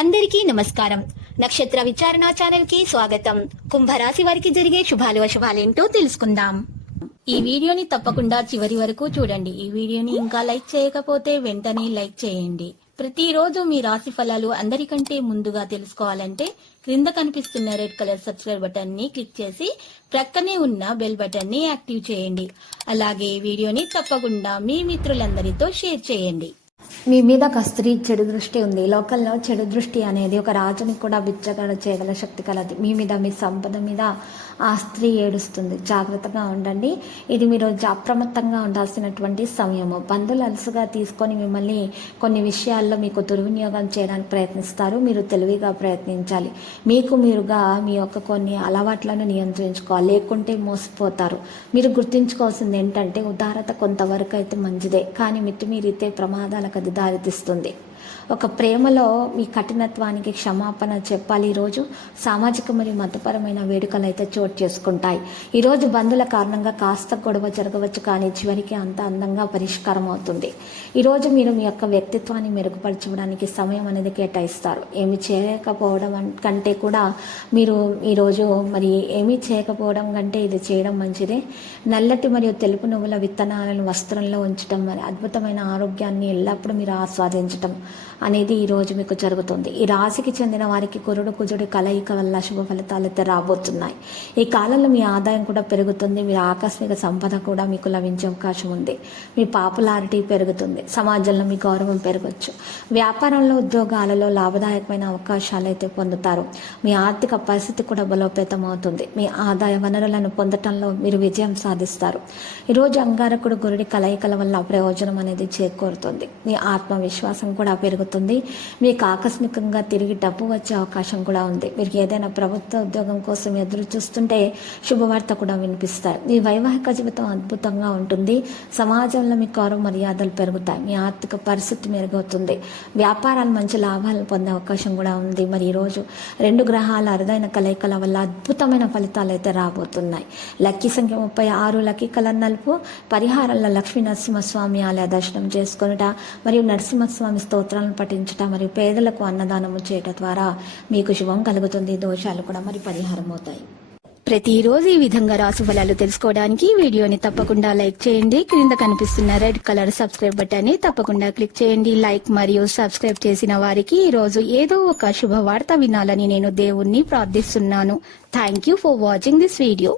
అందరికీ నమస్కారం. నక్షత్ర విచారణ ఛానల్ కి స్వాగతం. కుంభరాశి వారికి జరిగే శుభాలు అశుభాలేంటో తెలుసుకుందాం. ఈ వీడియోని తప్పకుండా చివరి వరకు చూడండి. ఈ వీడియోని ఇంకా లైక్ చేయకపోతే వెంటనే లైక్ చేయండి. ప్రతిరోజు మీ రాశి ఫలాలు అందరికంటే ముందుగా తెలుసుకోవాలంటే క్రింద కనిపిస్తున్న రెడ్ కలర్ సబ్స్క్రైబ్ బటన్ ని క్లిక్ చేసి ప్రక్కనే ఉన్న బెల్ బటన్ ని యాక్టివ్ చేయండి. అలాగే ఈ వీడియోని తప్పకుండా మీ మిత్రులందరితో షేర్ చేయండి. మీ మీద ఒక స్త్రీ చెడు దృష్టి ఉంది. లోకల్లో చెడు దృష్టి అనేది ఒక రాజుని కూడా బిచ్చగాడ చేయగల శక్తి కలది. మీ మీద, మీ సంపద మీద ఆ స్త్రీ ఏడుస్తుంది. జాగ్రత్తగా ఉండండి. ఇది మీరు అప్రమత్తంగా ఉండాల్సినటువంటి సమయము. బంధువులు అలసుగా తీసుకొని మిమ్మల్ని కొన్ని విషయాల్లో మీకు దుర్వినియోగం చేయడానికి ప్రయత్నిస్తారు. మీరు తెలివిగా ప్రయత్నించాలి. మీకు మీరుగా మీ యొక్క కొన్ని అలవాట్లను నియంత్రించుకోవాలి, లేకుంటే మోసపోతారు. మీరు గుర్తుంచుకోవాల్సింది ఏంటంటే ఉదారత కొంతవరకు అయితే మంచిదే, కానీ మితిమీరితే ప్రమాదాలకు అది దారితీస్తుంది. ఒక ప్రేమలో మీ కఠినత్వానికి క్షమాపణ చెప్పాలి. ఈరోజు సామాజిక మరియు మతపరమైన వేడుకలు అయితే చోటు చేసుకుంటాయి. ఈరోజు బంధువుల కారణంగా కాస్త గొడవ జరగవచ్చు, కానీ చివరికి అంత అందంగా పరిష్కారం అవుతుంది. ఈరోజు మీరు మీ యొక్క వ్యక్తిత్వాన్ని మెరుగుపరచడానికి సమయం అనేది కేటాయిస్తారు. ఏమి చేయకపోవడం కంటే కూడా మీరు ఈరోజు మరి ఏమీ చేయకపోవడం కంటే ఇది చేయడం మంచిదే. నల్లటి మరియు తెలుపు నువ్వుల విత్తనాలను వస్త్రంలో ఉంచడం, మరి అద్భుతమైన ఆరోగ్యాన్ని ఎల్లప్పుడూ మీరు ఆస్వాదించటం అనేది ఈరోజు మీకు జరుగుతుంది. ఈ రాశికి చెందిన వారికి కురుడు కుజుడి కలయిక వల్ల శుభ ఫలితాలు అయితే రాబోతున్నాయి. ఈ కాలంలో మీ ఆదాయం కూడా పెరుగుతుంది. మీ ఆకస్మిక సంపద కూడా మీకు లభించే అవకాశం ఉంది. మీ పాపులారిటీ పెరుగుతుంది. సమాజంలో మీ గౌరవం పెరగచ్చు. వ్యాపారంలో, ఉద్యోగాలలో లాభదాయకమైన అవకాశాలు అయితే పొందుతారు. మీ ఆర్థిక పరిస్థితి కూడా బలోపేతం అవుతుంది. మీ ఆదాయ వనరులను పొందటంలో మీరు విజయం సాధిస్తారు. ఈరోజు అంగారకుడు గురుడి కలయికల వల్ల ప్రయోజనం అనేది చేకూరుతుంది. మీ ఆత్మవిశ్వాసం కూడా పెరుగుతుంది. మీకు ఆకస్మికంగా తిరిగి డబ్బు వచ్చే అవకాశం కూడా ఉంది. మీరు ఏదైనా ప్రభుత్వ ఉద్యోగం కోసం ఎదురు చూస్తుంటే శుభవార్త కూడా వినిపిస్తారు. మీ వైవాహిక జీవితం అద్భుతంగా ఉంటుంది. సమాజంలో మీ గౌరవ మర్యాదలు పెరుగుతాయి. మీ ఆర్థిక పరిస్థితి మెరుగవుతుంది. వ్యాపారాలు మంచి లాభాలు పొందే అవకాశం కూడా ఉంది. మరి ఈరోజు 2 గ్రహాల అరుదైన కలయికల వల్ల అద్భుతమైన ఫలితాలు అయితే రాబోతున్నాయి. లక్కీ సంఖ్య 36, లక్కీ కలర్ నలుపు. పరిహారంలో లక్ష్మీ నరసింహస్వామి ఆలయ దర్శనం చేసుకొనుట మరియు నరసింహస్వామి స్తోత్రాలను పఠించటం మరియు పేదలకు అన్నదానము చేయటం ద్వారా మీకు శుభం కలుగుతుంది. దోషాలు కూడా మరి పరిహారం అవుతాయి. ప్రతిరోజు ఈ విధంగా రాశి ఫలాలు తెలుసుకోవడానికి వీడియోని తప్పకుండా లైక్ చేయండి. క్రింద కనిపిస్తున్న రెడ్ కలర్ సబ్స్క్రైబ్ బటన్ ని తప్పకుండా క్లిక్ చేయండి. లైక్ మరియు సబ్స్క్రైబ్ చేసిన వారికి ఈ రోజు ఏదో ఒక శుభవార్త వినాలని నేను దేవుణ్ణి ప్రార్థిస్తున్నాను. Thank you for watching this video.